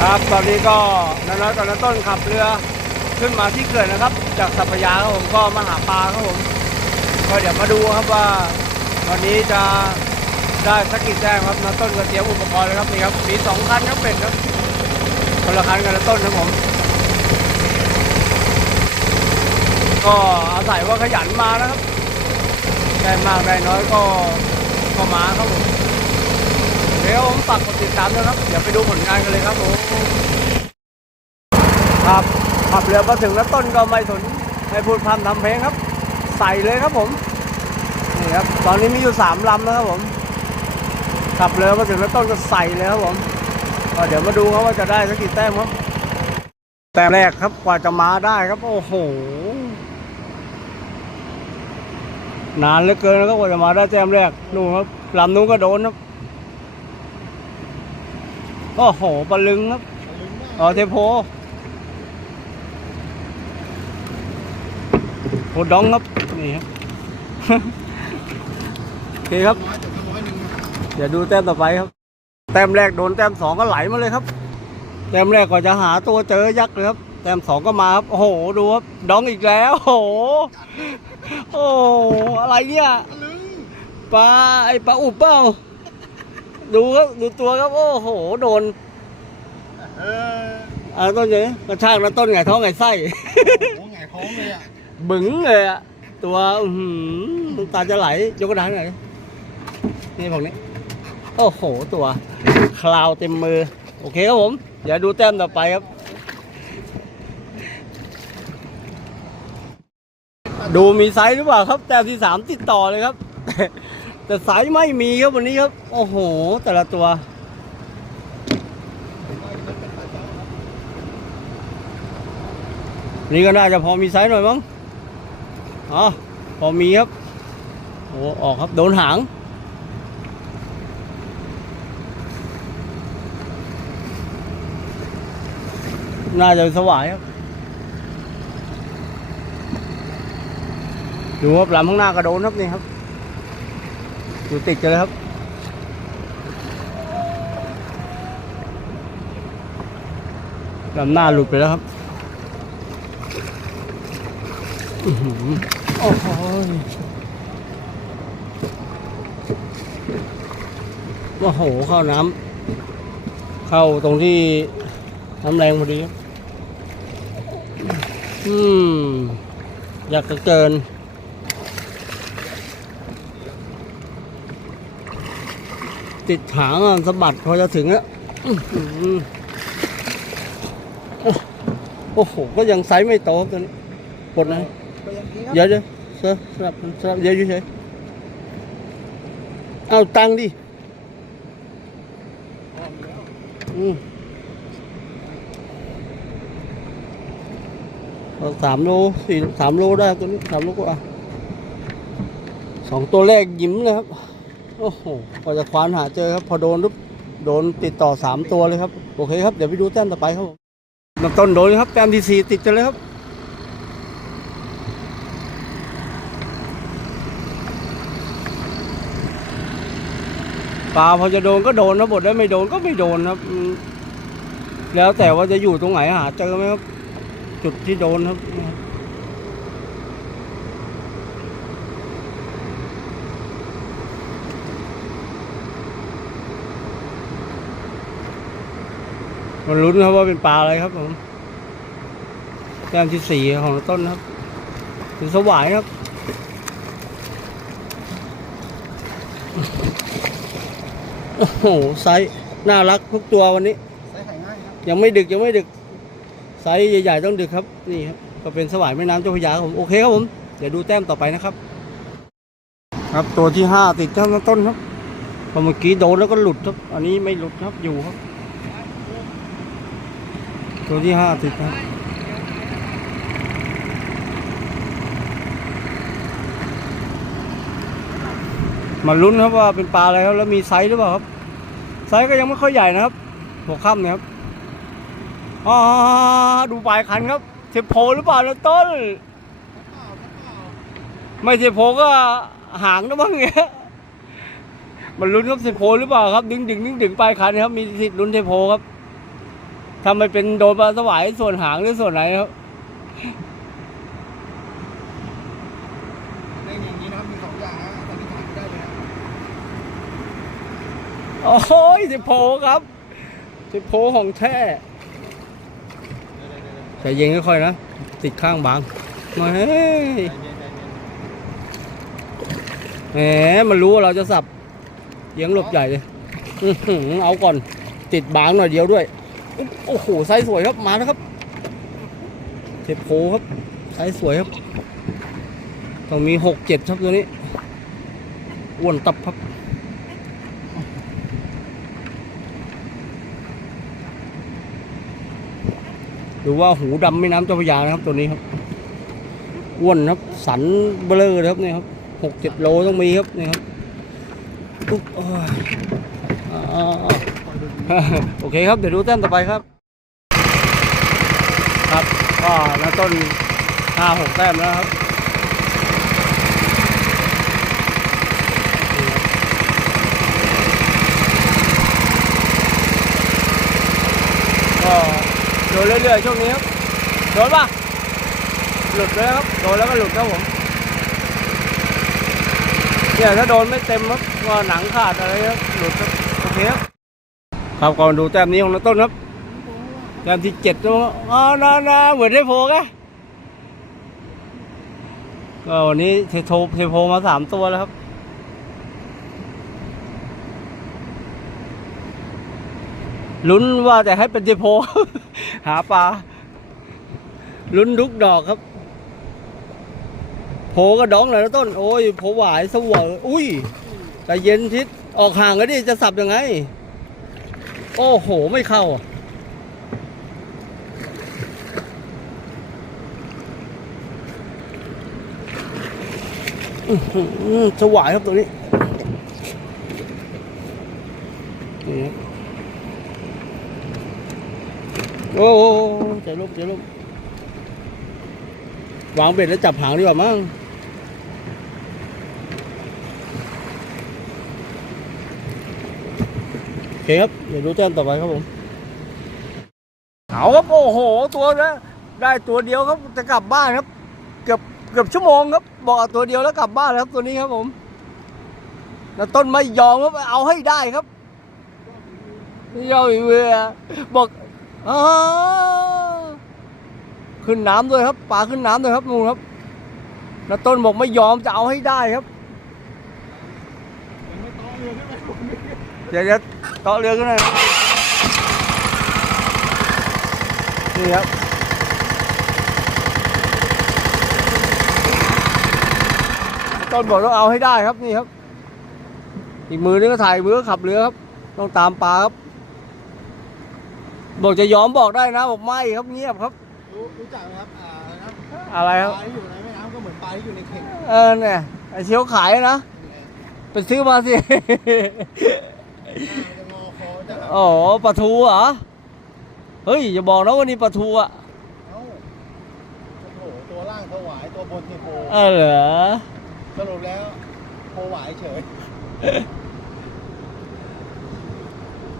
ครับตอนนี้ก็น้าน้อยกับน้าต้นขับเรือขึ้นมาที่เขื่อนนะครับ จากสัพยาครับผมก็มาหาปลาครับผมก็เดี๋ยวมาดูครับว่าวันนี้จะได้สักกี่แต้มครับน้าต้นก็เตรียมอุปกรณ์เลยครับนี่ครับมีสองคันครับเป็ดครับคนละคันกับน้าต้นครับผมก็อาศัยว่าขยันมานะครับได้มากได้น้อยก็ก็มาครับผม ดี๋ยวผมฝากกดติดตามด้วยครับเดี๋ยวไปดูผลงานกันเลยครับผมครับขับเรือมาถึงแล้วต้นก็ไม่สนไม่พูดพร่ำทำเพลงครับ ใส่เลยครับผมนี่ครับตอนนี้มีอยู่สามลำนะครับผมขับเรือมาถึงแล้วต้นก็ใส่เลยครับผมเดี๋ยวมาดูครับว่าจะได้สักกี่แต้มครับแต้มแรกครับกว่าจะมาได้ครับโอ้โหนานเหลือเกินแล้วก็กว่าจะมาได้แต้มแรกนู่นครับลำนู้นก็โดนครับ โอ้โหปลาลึงครับ อ๋อเทโพโพดองครับ นี่ครับ โอเคครับ เดี๋ยวดูแต้มต่อไปครับ แต้มแรกโดนแต้มสองก็ไหลมาเลยครับ แต้มแรกก่อนจะหาตัวเจอยักษ์เลยครับ แต้มสองก็มาครับ โอ้โห ดูครับ ดองอีกแล้ว โอ้โห โอ้อะไรเนี่ย ปลาไอปลาอุบเปล่า ดูครับดูตัวครับ โอ้โห โดนเอออ่าต้นยังไงกระชากแล้วต้นไงท้องไงไส้ โอ้ไงท้องเลยอะบึ๋งเลยอะตัวอื้อหือน้ำตาจะไหลยกกระดานหน่อยดินี่พวกนี้ โอ้โหตัว คลาวเต็มมือ โอเคครับผม เดี๋ยวดูแต้มต่อไปครับ ดูมีไซส์หรือเปล่าครับ แต้มที่สามติดต่อเลยครับ แต่แต่ไม่มีครับวันนี้ครับ โอ้โห แต่ละตัว นี่ก็น่าจะพอมีไซส์หน่อยมั้งอ๋อพอมีครับโอ้ออกครับโดนหางน่าจะสวายครับ ดูครับลำข้างหน้ากระโดนครับนี่ครับ อยู่ติดกันเลยครับ ลำหน้าหลุดไปแล้วครับอือหือโอ้โหโอ้โห เข้าน้ำ เข้าตรงที่น้ำแรงพอดีครับ อืม อยากจะเกิน ติดหางอะสะบัดพอจะถึงแล้วโอ้โห ก็ยังไซส์ไม่โตครับตัวนี้กดนะเดี๋ยวเดี๋ยวเสือสลับสลับเดี๋ยวอยู่เฉยเอาตังดิอืมสามโลสี่สามโลได้ตัวนี้สามโลกว่าสองตัวแรกยิ้มเลยครับ โอ้โหกว่าจะควานหาเจอครับ พอโดนปุ๊บโดนติดต่อสามตัวเลยครับ โอเคครับ เดี๋ยวไปดูแต้มต่อไปครับผมน้ำต้นโดนครับ แต้มที่สี่ติดกันเลยครับ ปลาพอจะโดนก็โดนนะบทได้ไม่โดนก็ไม่โดนครับ แล้วแต่ว่าจะอยู่ตรงไหนหาเจอไหมครับ จุดที่โดนครับ มันลุ้นครับว่าเป็นปลาอะไรครับผมแต้มที่สี่ของต้นครับคือสวายครับโอ้โหไซส์น่ารักทุกตัววันนี้ใส่ไข่ง่ายครับยังไม่ดึกยังไม่ดึกไซส์ใหญ่ๆต้องดึกครับนี่ครับก็เป็นสวายแม่น้ำเจ้าพระยาครับผมโอเคครับผมเดี๋ยวดูแต้มต่อไปนะครับ ครับตัวที่ห้าติดครับต้นครับพอเมื่อกี้โดนแล้วก็หลุดครับ อันนี้ไม่หลุดครับอยู่ครับ ตัวที่ห้าติดครับมาลุ้นครับว่าเป็นปลาอะไรครับ แล้วมีไซส์หรือเปล่าครับ ไซส์ก็ยังไม่ค่อยใหญ่นะครับ หัวค่ำเนี่ยครับอ๋อดูปลายคันครับเทปโพหรือเปล่านะต้น ไม่เทปโพก็หางนะบ้างเงี้ยมันลุ้นครับเทปโพหรือเปล่าครับ ดึงดึงดึงดึงปลายคันครับ มีสิทธิ์ลุ้นเทปโพครับ ถ้าไม่เป็นโดนปลาสวายส่วนหางหรือส่วนไหนครับเล่นอย่างนี้นะครับมีสองอย่างนะตอนนี้ถ่ายไม่ได้เลยนะโอ้ยสิโพครับสิโพของแท้ใจเย็นค่อยๆนะ ติดข้างบางมาเฮ้ยแหมมันรู้ว่าเราจะสับเยียงหลบใหญ่เลยอื้อหือเอาก่อน ติดบางหน่อยเดียวด้วย โอ้โหไซส์สวยครับมาแล้วครับเทปโพครับไซส์สวยครับ ต้องมีหกเจ็ดครับตัวนี้อ้วนตับครับดูว่าหูดำไม่น้ำเจ้าพยานะครับตัวนี้ครับอ้วนครับสันเบลอครับนี่ครับหกเจ็ดโลต้องมีครับนี่ครับอุ๊บโอ้ยอ่า โอเคครับ เดี๋ยวดูแต้มต่อไปครับ ครับก็แล้วต้นห้าหกแต้มแล้วครับก็โดนเรื่อยๆช่วงนี้ครับโดนปะหลุดเลยครับโดนแล้วก็หลุดครับผมเนี่ยถ้าโดนไม่เต็มครับก็หนังขาดอะไรครับหลุดครับโอเคครับ ครับก่อนดูแต้มนี้ของน้าต้นครับแต้มที่เจ็ดแล้วมั้งอ๋อนานาเหมือนได้โพกะก็วันนี้เทโทเทโพมาสามตัวแล้วครับลุ้นว่าจะให้เป็นเทโพ หาปลาลุ้นทุกดอกครับ โพก็ดองเลยนะต้น โอ้ยโพหวายสวออุ้ยใจเย็นทิศออกห่างก็ดิจะสับยังไง โอ้โห ไม่เข้าอะอื้อหือสวายครับตัวนี้นี่โอ้โหใจลบใจลบวางเบ็ดแล้วจับหางดีกว่ามั้งโอ เคครับ เดี๋ยวดูแต้มต่อไปครับผม เอาครับโอ้โห ตัวนะได้ตัวเดียวครับจะกลับบ้านครับ เกือบเกือบชั่วโมงครับ บอกตัวเดียวแล้วกลับบ้านแล้วครับตัวนี้ครับผมแล้วต้นไม่ยอมครับเอาให้ได้ครับยอมอีเวบอกอขึ้นน้ำด้วยครับปลาขึ้นน้ำด้วยครับนูนครับแล้วต้นบอกไม่ยอมจะเอาให้ได้ครับ ยังไม่ต้องเลยใช่ไหมผมนี่ เดี๋ยวจะเกาะเรือขึ้นหน่อยนี่ครับต้นบอกต้องเอาให้ได้ครับนี่ครับ อีกมือนึงก็ถ่ายมือก็ขับเรือครับ ต้องตามปลาครับ บอกจะยอมบอกได้นะบอกไม่ครับเงียบครับ รู้รู้จักไหมครับอ่าอะไรนะอะไรครับ ปลาที่อยู่ในแม่น้ำก็เหมือนปลาที่อยู่ในเข่ง เออเนี่ยไอเชียวขายนะ ไปซื้อมาสิจะง อคอจะแบบอ๋อปลาทูเหรอ เฮ้ย อย่าบอกนะว่านี่ปลาทูอะเอ้าโอ้โหตัวล่างถวายตัวบนเทโพเออเหรอสรุปแล้วโพหวายเฉย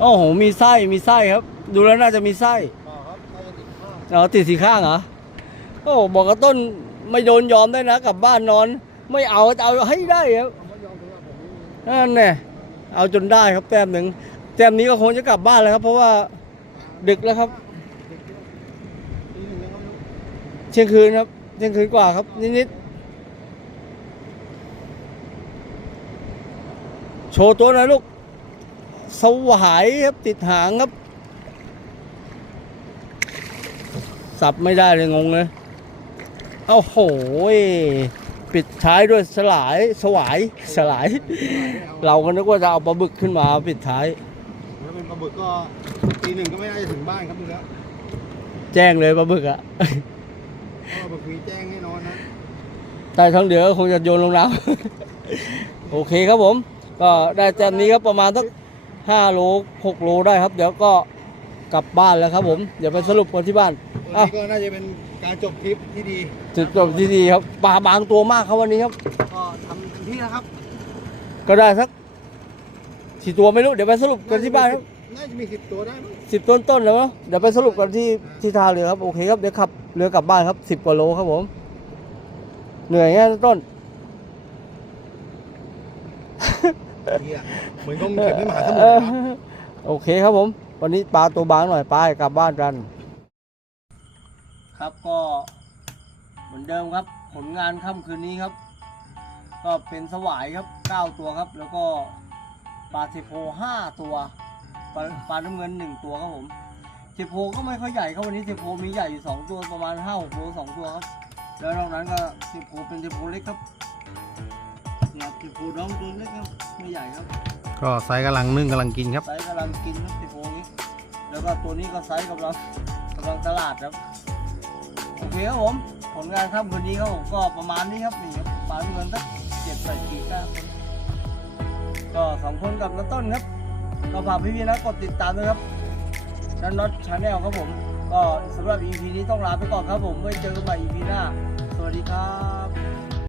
โอ้โหมีไส้มีไส้ครับ ดูแล้วน่าจะมีไส้บอกครับน่าจะติดข้าวเอาติดสีข้างเหรอโอ้บอกกับต้นไม่โดนยอมได้นะกลับบ้านนอน ไม่เอาจะเอาให้ได้ครับผมไม่ยอมถึงว่าผมนี่นั่นแน่ เอาจนได้ครับแต้มหนึ่งแต้มนี้ก็คงจะกลับบ้านแล้วครับ เพราะว่าดึกแล้วครับเที่ยงคืนครับเที่ยงคืนกว่าครับ นิดๆโชว์ตัวหน่อยลูกสวายครับติดหางครับ สับไม่ได้เลยงงเลยโอ้โหย ปิดท้ายด้วยสลายสวายสลาย เราก็นึกว่าจะเอาปลาบึกขึ้นมาปิดท้าย ถ้าเป็นปลาบึกก็ตีหนึ่งก็ไม่น่าจะถึงบ้านครับดูแล้วแจ้งเลยปลาบึกอะ เพราะว่าปลาบึกมีแจ้งให้นอนนะ ใต้ท้องเดือก็คงจะโยนลงน้ำ โอเคครับผม ก็ได้แต้มนี้ครับประมาณสักห้าโลหกโลได้ครับ เดี๋ยวก็กลับบ้านแล้วครับผม เดี๋ยวไปสรุปกันที่บ้านวันอ้าว นี้ก็น่าจะเป็น การจบทริปที่ดีจุดจบที่ดีครับปลาบางตัวมากครับวันนี้ครับ ก็ทำเต็มที่นะครับก็ได้สักสี่ตัวไม่รู้เดี๋ยวไปสรุปกันที่บ้านครับนน่าจะมีสิบตัวได้มั้งสิบต้นต้นๆแล้วเนาะเดี๋ยวไปสรุปกันที่ที่ท่าเรือครับโอเคครับเดี๋ยวขับเรือกลับบ้านครับสิบกว่าโลครับผม เหนื่อยไงต้นเฮียเหมือนกองเก็บไม่มหาสมุทเอรอเลยนะโอเคครับผม วันนี้ปลาตัวบางหน่อยไปกลับบ้านกัน ครับก็เหมือนเดิมครับ ผลงานค่ำคืนนี้ครับ ก็เป็นสวายครับเก้าตัวครับ แล้วก็ปลาเทโพห้าตัวปลาปลาน้ำเงินหนึ่งตัวครับผมเทโพก็ไม่ค่อยใหญ่ครับวันนี้เทโพมีใหญ่อยู่สองตัวประมาณห้าหกโลสองตัวครับแล้วนอกนั้นก็เทโพเป็นเทโพเล็กครับเนี่ยเทโพน้องตัวเล็กครับไม่ใหญ่ครับ ก็ไซส์กำลังนึ่งกำลังกินครับไซส์กำลังกินครับสิบโมงนี้แล้วก็ตัวนี้ก็ไซส์กำลังกำลังตลาดครับ โอเคครับผมผลงานครับวันนี้ครับผมก็ประมาณนี้ครับนี่ครับปลาเงินสักเจ็ดแปดขีดได้ครับก็สองคนกับน้าต้นครับก็ฝากพี่ๆนะกดติดตามด้วยครับนันน็อตชาแนลครับผม ก็สำหรับ EP นี้ต้องลาไปก่อนครับผมไว้เจอกันใหม่ EP หน้า สวัสดีครับ